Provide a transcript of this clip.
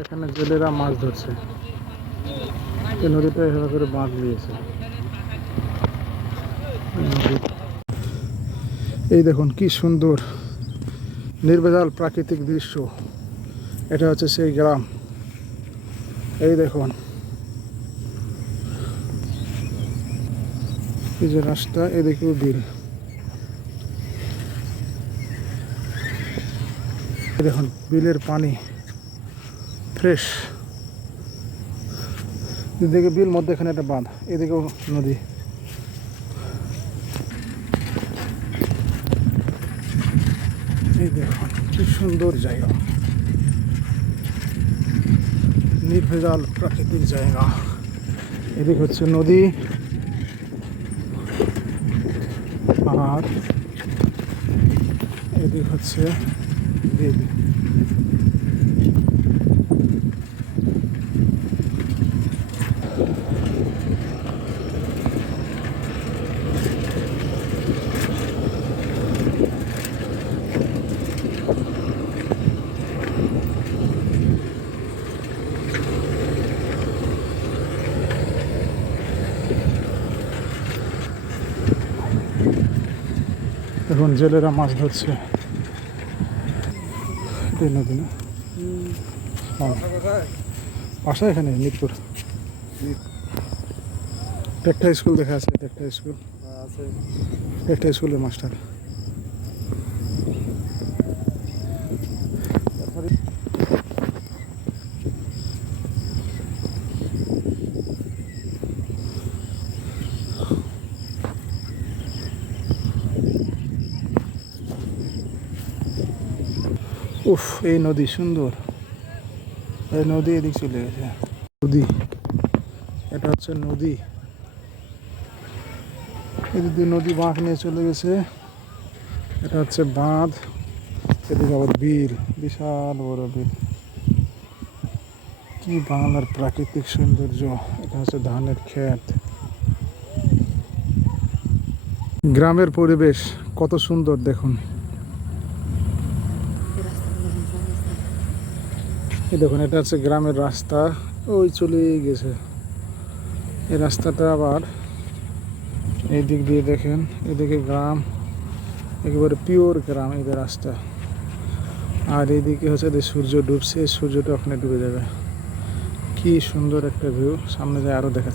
এখানে জেলেরা মাছ ধরছে। এই নদীটা এভাবে করে বাঁধ দিয়েছে এই দেখুন কি সুন্দর নির্ভেজাল প্রাকৃতিক দৃশ্য। এটা হচ্ছে সেই গ্রাম। এই দেখুন। এই যে রাস্তা এদিকেও বিল। দেখুন, বিলের পানি। ফ্রেশ। এদিকে বিল মধ্যে এখানে একটা বাঁধ, এদিকেও নদী। এই দেখুন কি সুন্দর জায়গা। নির্ভেজাল প্রাকৃতিক জায়গা। এদিক হচ্ছে নদী। আর এদিক হচ্ছে বিল। এখন জেলেরা মাছ ধরছে। এটাই নদী না? হ্যাঁ। বাসা এখানে মিরপুর। একটা স্কুল দেখা আছে একটা স্কুল। একটা স্কুলের মাস্টার। উফ, এই নদী সুন্দর। এই নদী এদিক চলে গেছে। নদী, এটা হচ্ছে নদী। এদিক নদী বাঁধ নিয়ে চলে গেছে। এটা হচ্ছে বাঁধ, এদিকে আবার বিল, বিশাল বড় বিল। কি বাংলার প্রাকৃতিক সৌন্দর্য, এটা হচ্ছে ধানের ক্ষেত। গ্রামের পরিবেশ কত সুন্দর দেখুন এই দেখুন, এটা হচ্ছে গ্রামের রাস্তা। ওই চলে গেছে। এই রাস্তাটা আবার এই দিক দিয়ে দেখেন, এদিকে গ্রাম, একেবারে পিওর গ্রাম এই রাস্তা। আর এইদিকে হচ্ছে যে সূর্য ডুবছে, সূর্যটা ওখানে ডুবে যাবে। কি সুন্দর একটা ভিউ সামনে যায় আরও দেখা